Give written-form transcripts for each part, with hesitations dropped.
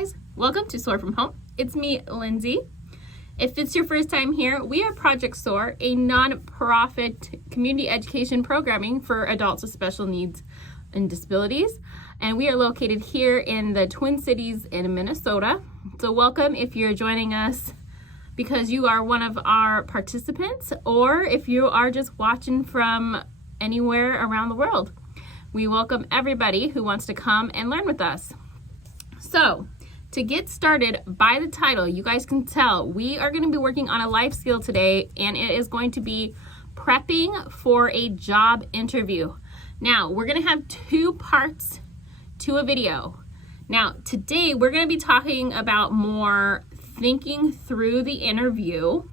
guys, welcome to SOAR from Home. It's me, Lindsay. If it's your first time here, we are Project SOAR, a non-profit community education programming for adults with special needs and disabilities. And we are located here in the Twin Cities in Minnesota. So welcome if you're joining us because you are one of our participants, or if you are just watching from anywhere around the world. We welcome everybody who wants to come and learn with us. So, to get started, by the title, you guys can tell we are going to be working on a life skill today, and it is going to be prepping for a job interview. Now, we're going to have two parts to a video. Now, today we're going to be talking about more thinking through the interview,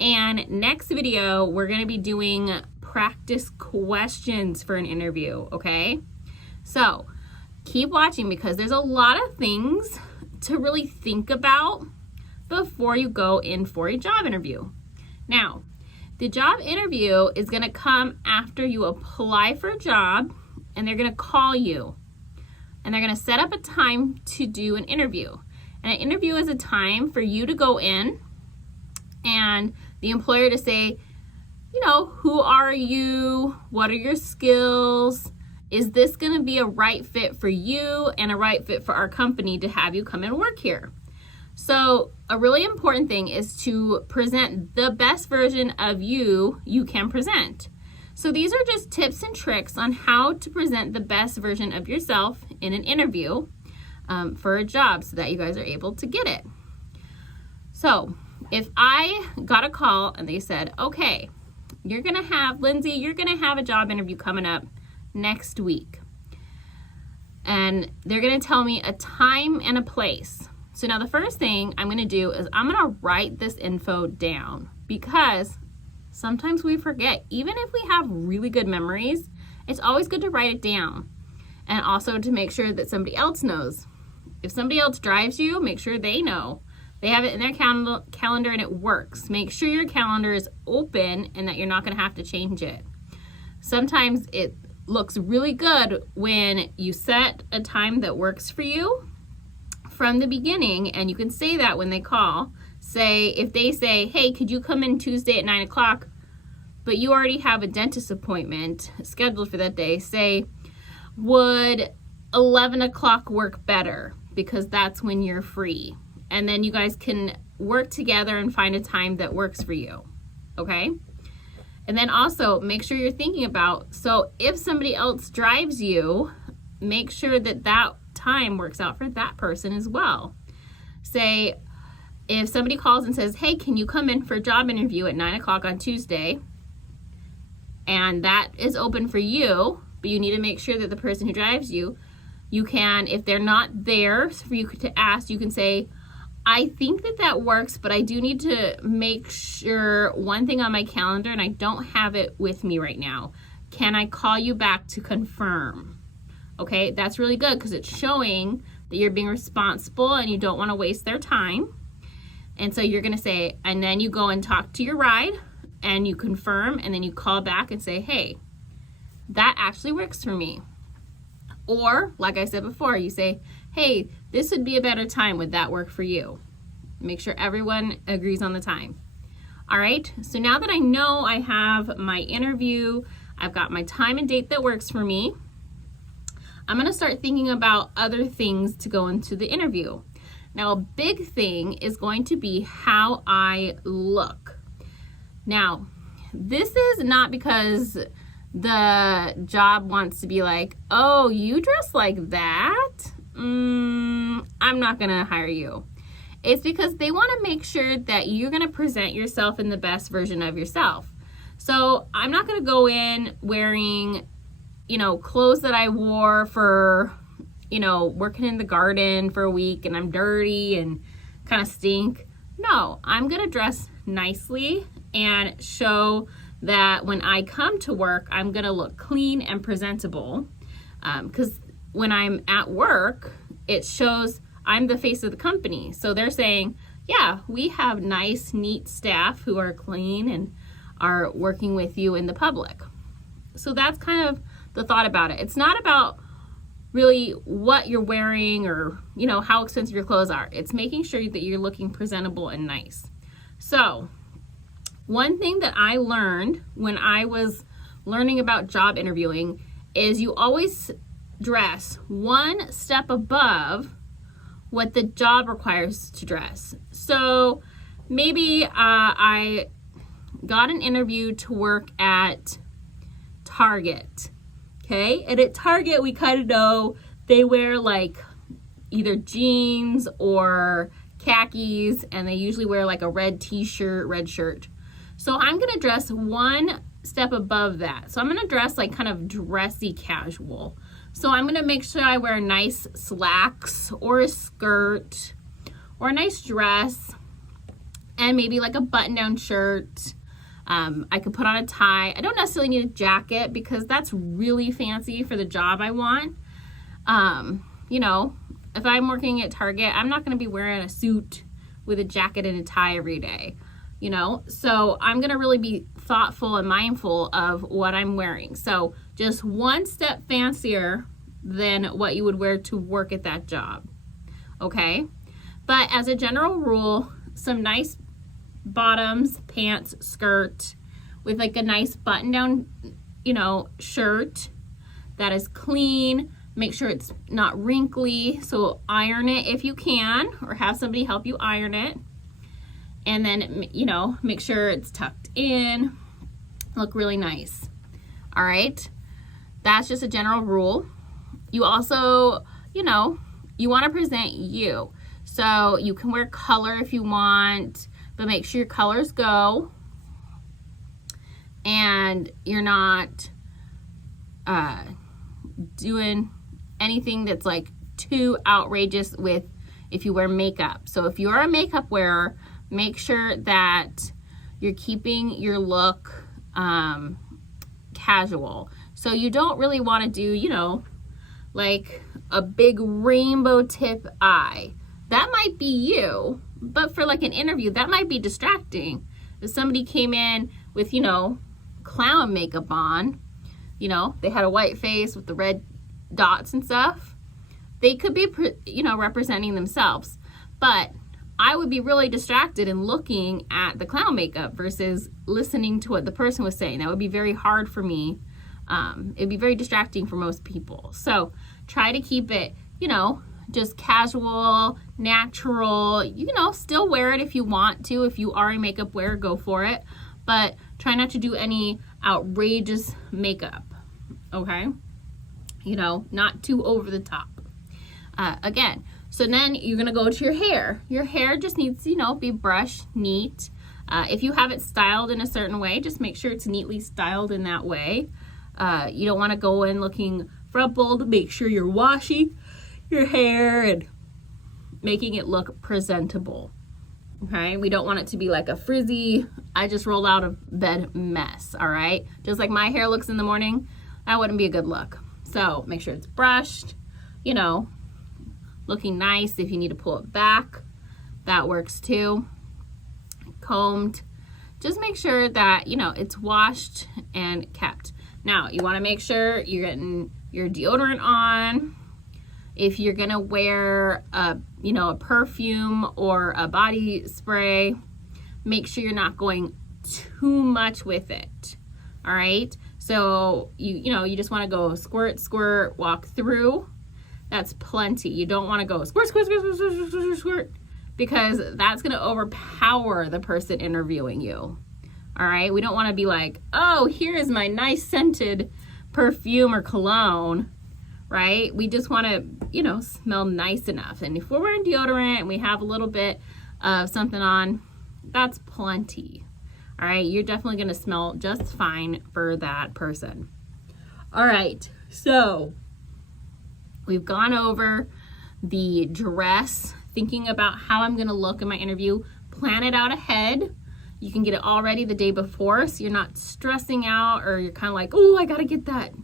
and next video we're going to be doing practice questions for an interview, okay? So, keep watching because there's a lot of things to really think about before you go in for a job interview. Now, the job interview is going to come after you apply for a job, and they're going to call you, and they're going to set up a time to do an interview. And an interview is a time for you to go in and the employer to say, you know, who are you? What are your skills? Is this going to be a right fit for you and a right fit for our company to have you come and work here? So a really important thing is to present the best version of you can present. So these are just tips and tricks on how to present the best version of yourself in an interview for a job so that you guys are able to get it. So if I got a call and they said, okay, Lindsay, you're going to have a job interview coming up next week, and they're going to tell me a time and a place. So now the first thing I'm going to do is I'm going to write this info down, because sometimes we forget. Even if we have really good memories, it's always good to write it down, and also to make sure that somebody else knows. If somebody else drives you, make sure they know. They have it in their calendar and it works. Make sure your calendar is open and that you're not going to have to change it. Sometimes it looks really good when you set a time that works for you from the beginning, and you can say that when they call. Say, if they say, hey, could you come in Tuesday at 9 o'clock, but you already have a dentist appointment scheduled for that day, say, would 11 o'clock work better? Because that's when you're free. And then you guys can work together and find a time that works for you, okay? And then also make sure you're thinking about, so if somebody else drives you, make sure that that time works out for that person as well. Say, if somebody calls and says, hey, can you come in for a job interview at 9 o'clock on Tuesday? And that is open for you, but you need to make sure that the person who drives you, you can, if they're not there for you to ask, you can say, I think that works, but I do need to make sure one thing on my calendar, and I don't have it with me right now. Can I call you back to confirm? Okay, that's really good because it's showing that you're being responsible and you don't want to waste their time. And so you're going to say, and then you go and talk to your ride and you confirm, and then you call back and say, hey, that actually works for me. Or, like I said before, you say, hey, this would be a better time. Would that work for you? Make sure everyone agrees on the time. All right, so now that I know I have my interview, I've got my time and date that works for me, I'm going to start thinking about other things to go into the interview. Now, a big thing is going to be how I look. Now, this is not because the job wants to be like, oh, you dress like that? I'm not going to hire you. It's because they want to make sure that you're going to present yourself in the best version of yourself. So I'm not going to go in wearing, clothes that I wore for, working in the garden for a week and I'm dirty and kind of stink. No, I'm going to dress nicely and show that when I come to work, I'm going to look clean and presentable. Because when I'm at work, it shows I'm the face of the company. So they're saying, yeah, we have nice, neat staff who are clean and are working with you in the public. So that's kind of the thought about it. It's not about really what you're wearing or, you know, how expensive your clothes are. It's making sure that you're looking presentable and nice. So one thing that I learned when I was learning about job interviewing is you always dress one step above what the job requires to dress. So maybe I got an interview to work at Target. Okay, and at Target we kind of know they wear like either jeans or khakis, and they usually wear like a red t-shirt, red shirt. So I'm gonna dress one step above that. So I'm gonna dress like kind of dressy casual. So I'm gonna make sure I wear nice slacks or a skirt or a nice dress and maybe like a button-down shirt. I could put on a tie. I don't necessarily need a jacket because that's really fancy for the job I want. You know, if I'm working at Target, I'm not going to be wearing a suit with a jacket and a tie every day, you know? So I'm going to really be thoughtful and mindful of what I'm wearing. So just one step fancier than what you would wear to work at that job, okay? But as a general rule, some nice bottoms, pants, skirt with like a nice button down, you know, shirt that is clean. Make sure it's not wrinkly, so iron it if you can, or have somebody help you iron it. And then, you know, make sure it's tucked in, look really nice. All right, that's just a general rule. You also, you know, you want to present you. So you can wear color if you want, but make sure your colors go and you're not doing anything that's like too outrageous with if you wear makeup. So if you're a makeup wearer, make sure that you're keeping your look casual. So you don't really want to do, you know, like a big rainbow tip eye. That might be you, but for like an interview, that might be distracting. If somebody came in with, you know, clown makeup on, you know, they had a white face with the red dots and stuff, they could be, you know, representing themselves. But I would be really distracted in looking at the clown makeup versus listening to what the person was saying. That would be very hard for me. It'd be very distracting for most people. So try to keep it, you know, just casual, natural. You know, still wear it if you want to. If you are a makeup wearer, go for it. But try not to do any outrageous makeup, okay? You know, not too over the top. Again, so then you're gonna go to your hair. Your hair just needs to, you know, be brushed, neat. If you have it styled in a certain way, just make sure it's neatly styled in that way. You don't wanna go in looking rumpled. Make sure you're washing your hair and making it look presentable, okay? We don't want it to be like a frizzy, I just rolled out of bed mess, all right? Just like my hair looks in the morning, that wouldn't be a good look. So make sure it's brushed, you know, looking nice. If you need to pull it back, that works too. Combed. Just make sure that, you know, it's washed and kept. Now, you want to make sure you're getting your deodorant on. If you're gonna wear a, you know, a perfume or a body spray, make sure you're not going too much with it. All right. So you know, you just want to go squirt, squirt, walk through. That's plenty. You don't want to go squirt, squirt, squirt, squirt, squirt, squirt, squirt, because that's gonna overpower the person interviewing you. All right. We don't want to be like, oh, here is my nice scented perfume or cologne. Right? We just want to, you know, smell nice enough. And if we're wearing deodorant and we have a little bit of something on, that's plenty. All right? You're definitely going to smell just fine for that person. All right. So we've gone over the dress, thinking about how I'm going to look in my interview. Plan it out ahead. You can get it all ready the day before, so you're not stressing out or you're kind of like, oh, I got to get that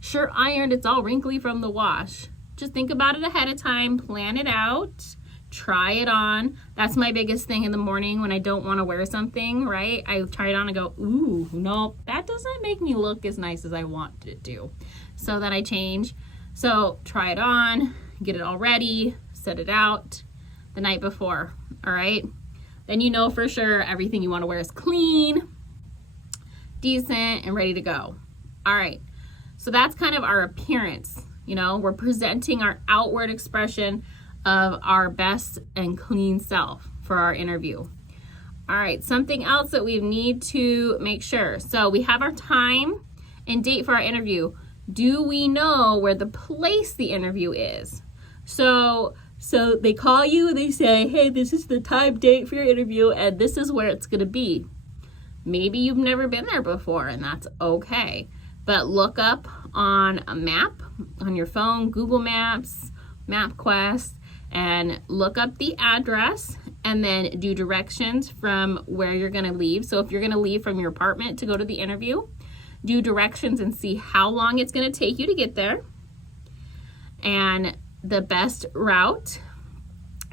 shirt ironed, it's all wrinkly from the wash. Just think about it ahead of time, plan it out, try it on. That's my biggest thing in the morning when I don't want to wear something, right? I try it on and go, ooh, no, that doesn't make me look as nice as I want it to. So then I change. So try it on, get it all ready, set it out the night before, all right? Then you know for sure everything you want to wear is clean, decent, and ready to go. All right, so that's kind of our appearance. You know, we're presenting our outward expression of our best and clean self for our interview. All right, something else that we need to make sure. So we have our time and date for our interview. Do we know where the place the interview is? So they call you and they say, hey, this is the time, date for your interview, and this is where it's gonna be. Maybe you've never been there before, and that's okay. But look up on a map, on your phone, Google Maps, MapQuest, and look up the address and then do directions from where you're gonna leave. So if you're gonna leave from your apartment to go to the interview, do directions and see how long it's gonna take you to get there and the best route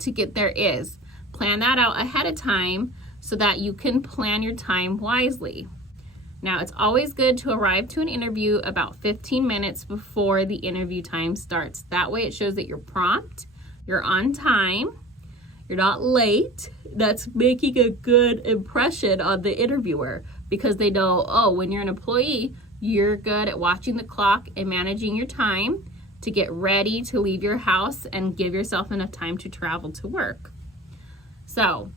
to get there is. Plan that out ahead of time so that you can plan your time wisely. Now, it's always good to arrive to an interview about 15 minutes before the interview time starts. That way it shows that you're prompt, you're on time, you're not late. That's making a good impression on the interviewer because they know, oh, when you're an employee, you're good at watching the clock and managing your time to get ready to leave your house and give yourself enough time to travel to work. So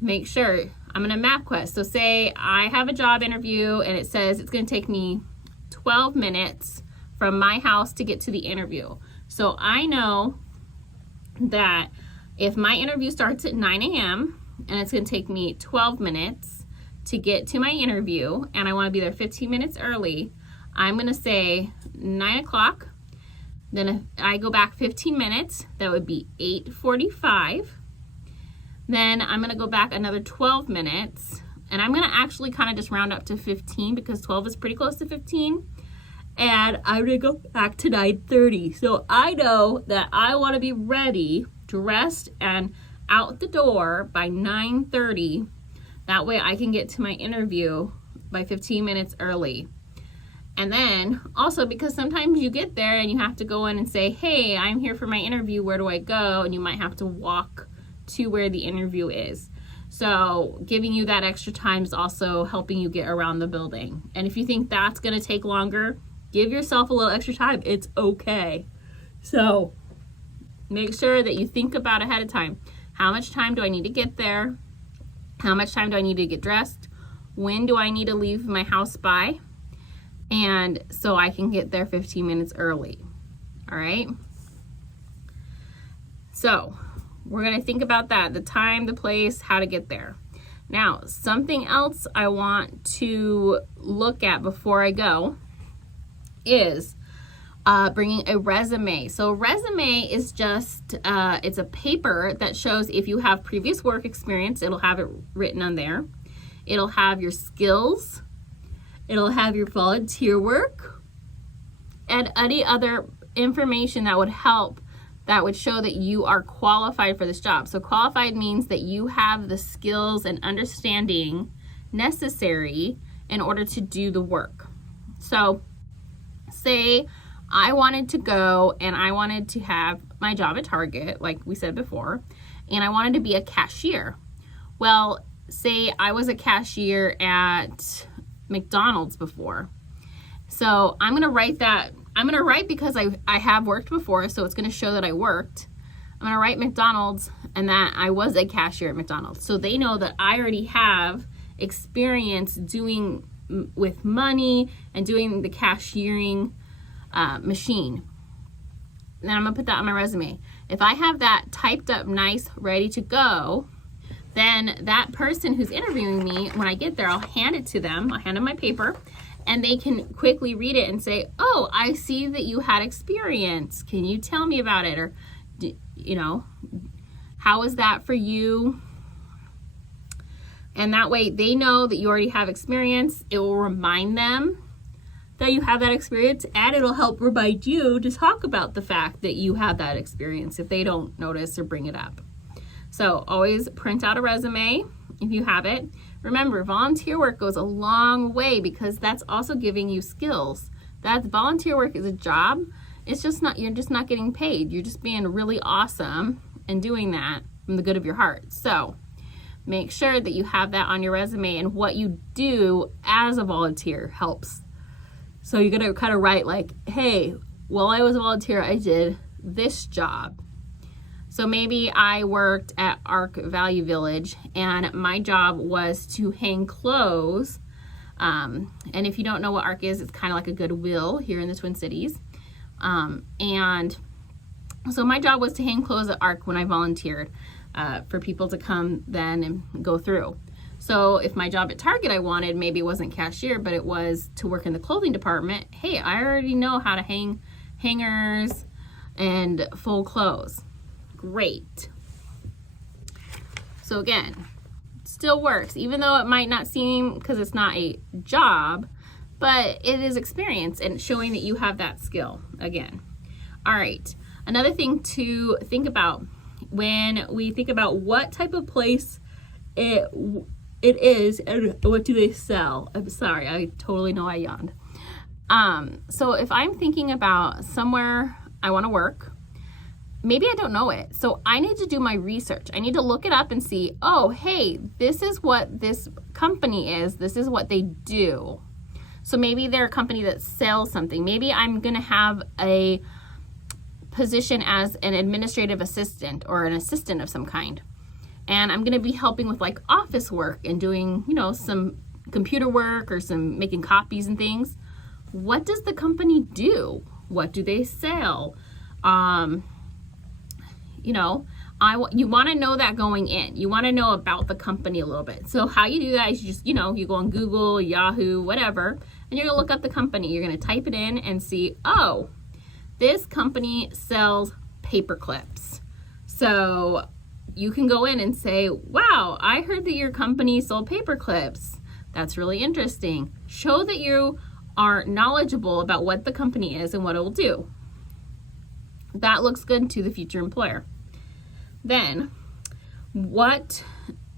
make sure, I'm gonna MapQuest. So say I have a job interview and it says it's gonna take me 12 minutes from my house to get to the interview. So I know that if my interview starts at 9 a.m. and it's gonna take me 12 minutes to get to my interview and I wanna be there 15 minutes early, I'm gonna say 9 o'clock. Then if I go back 15 minutes, that would be 8:45. Then I'm gonna go back another 12 minutes, and I'm gonna actually kind of just round up to 15 because 12 is pretty close to 15. And I'm gonna go back to 9:30. So I know that I wanna be ready, dressed, and out the door by 9:30. That way I can get to my interview by 15 minutes early. And then also because sometimes you get there and you have to go in and say, hey, I'm here for my interview, where do I go? And you might have to walk to where the interview is. So giving you that extra time is also helping you get around the building. And if you think that's gonna take longer, give yourself a little extra time. It's okay. So make sure that you think about ahead of time. How much time do I need to get there? How much time do I need to get dressed? When do I need to leave my house by? And so I can get there 15 minutes early. All right? So we're gonna think about that, the time, the place, how to get there. Now, something else I want to look at before I go is bringing a resume. So a resume is just, it's a paper that shows if you have previous work experience, it'll have it written on there. It'll have your skills, it'll have your volunteer work, and any other information that would help, that would show that you are qualified for this job. So qualified means that you have the skills and understanding necessary in order to do the work. So say I wanted to go and I wanted to have my job at Target, like we said before, and I wanted to be a cashier. Well, say I was a cashier at McDonald's before. So I'm gonna write that. I'm gonna write because I have worked before, so it's gonna show that I worked. I'm gonna write McDonald's and that I was a cashier at McDonald's. So they know that I already have experience doing with money and doing the cashiering machine. And then I'm gonna put that on my resume. If I have that typed up nice, ready to go, then that person who's interviewing me, when I get there, I'll hand it to them. I'll hand them my paper, and they can quickly read it and say, oh, I see that you had experience. Can you tell me about it? Or, you know, how was that for you? And that way they know that you already have experience. It will remind them that you have that experience, and it'll help remind you to talk about the fact that you have that experience if they don't notice or bring it up. So always print out a resume if you have it. Remember, volunteer work goes a long way because that's also giving you skills. That volunteer work is a job. it's just not, you're just not getting paid. You're just being really awesome and doing that from the good of your heart. So make sure that you have that on your resume, and what you do as a volunteer helps. So you're gonna kind of write like, hey, while I was a volunteer, I did this job. So maybe I worked at Arc Value Village, and my job was to hang clothes. And if you don't know what Arc is, it's kind of like a Goodwill here in the Twin Cities. And so my job was to hang clothes at Arc when I volunteered for people to come then and go through. So if my job at Target I wanted, maybe it wasn't cashier, but it was to work in the clothing department. Hey, I already know how to hang hangers and fold clothes. Great. So again, still works, even though it might not seem, because it's not a job, but it is experience and showing that you have that skill again. All right, another thing to think about when we think about what type of place it is and what do they sell. I'm sorry, I totally know I yawned. So if I'm thinking about somewhere I want to work, maybe I don't know it. So I need to do my research. I need to look it up and see, oh, hey, this is what this company is. This is what they do. So maybe they're a company that sells something. Maybe I'm going to have a position as an administrative assistant or an assistant of some kind. And I'm going to be helping with like office work and doing, you know, some computer work or some making copies and things. What does the company do? What do they sell? You know, you want to know that going in. You want to know about the company a little bit. So how you do that is you just, you know, you go on Google, Yahoo, whatever, and you're going to look up the company. You're going to type it in and see, oh, this company sells paper clips. So you can go in and say, wow, I heard that your company sold paper clips. That's really interesting. Show that you are knowledgeable about what the company is and what it will do. That looks good to the future employer. Then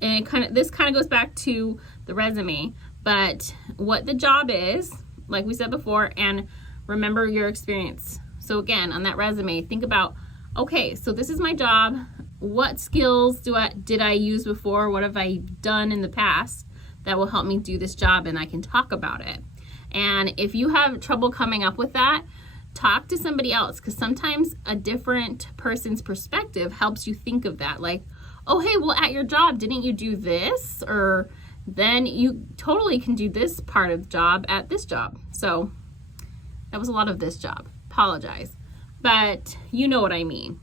this kind of goes back to the resume, but what the job is, like we said before, and remember your experience. So again, on that resume, think about, okay, so this is my job. What skills did I use before? What have I done in the past that will help me do this job, and I can talk about it. And if you have trouble coming up with that, talk to somebody else, because sometimes a different person's perspective helps you think of that. Like, oh, hey, well, at your job, didn't you do this? Or then you totally can do this part of the job at this job. So that was a lot of this job. Apologize. But you know what I mean.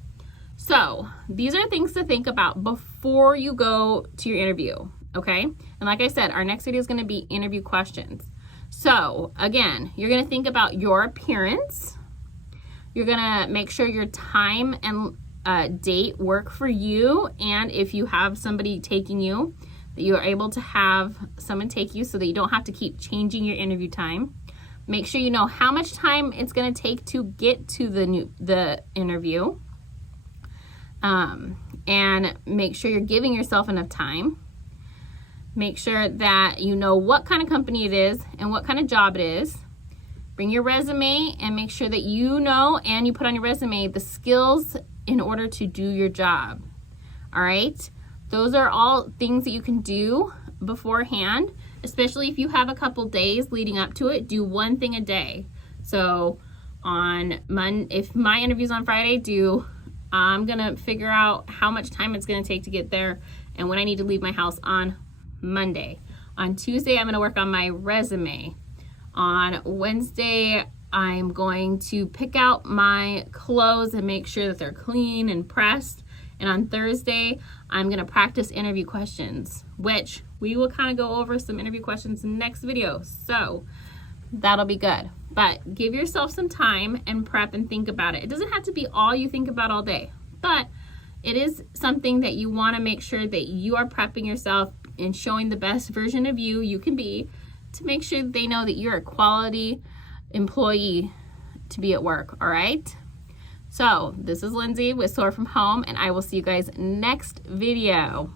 So these are things to think about before you go to your interview, okay? And like I said, our next video is going to be interview questions. So again, you're going to think about your appearance. You're going to make sure your time and date work for you, and if you have somebody taking you, that you are able to have someone take you so that you don't have to keep changing your interview time. Make sure you know how much time it's going to take to get to the interview, and make sure you're giving yourself enough time. Make sure that you know what kind of company it is and what kind of job it is. Bring your resume and make sure that you know and you put on your resume the skills in order to do your job. All right? Those are all things that you can do beforehand, especially if you have a couple days leading up to it. Do one thing a day. So if my interview's on Friday, I'm going to figure out how much time it's going to take to get there and when I need to leave my house on Monday. On Tuesday, I'm going to work on my resume. On Wednesday, I'm going to pick out my clothes and make sure that they're clean and pressed. And on Thursday, I'm going to practice interview questions, which we will kind of go over some interview questions in the next video. So that'll be good. But give yourself some time and prep and think about it. It doesn't have to be all you think about all day, but it is something that you want to make sure that you are prepping yourself and showing the best version of you can be, to make sure they know that you're a quality employee to be at work, all right? So this is Lindsay with SOAR from Home, and I will see you guys next video.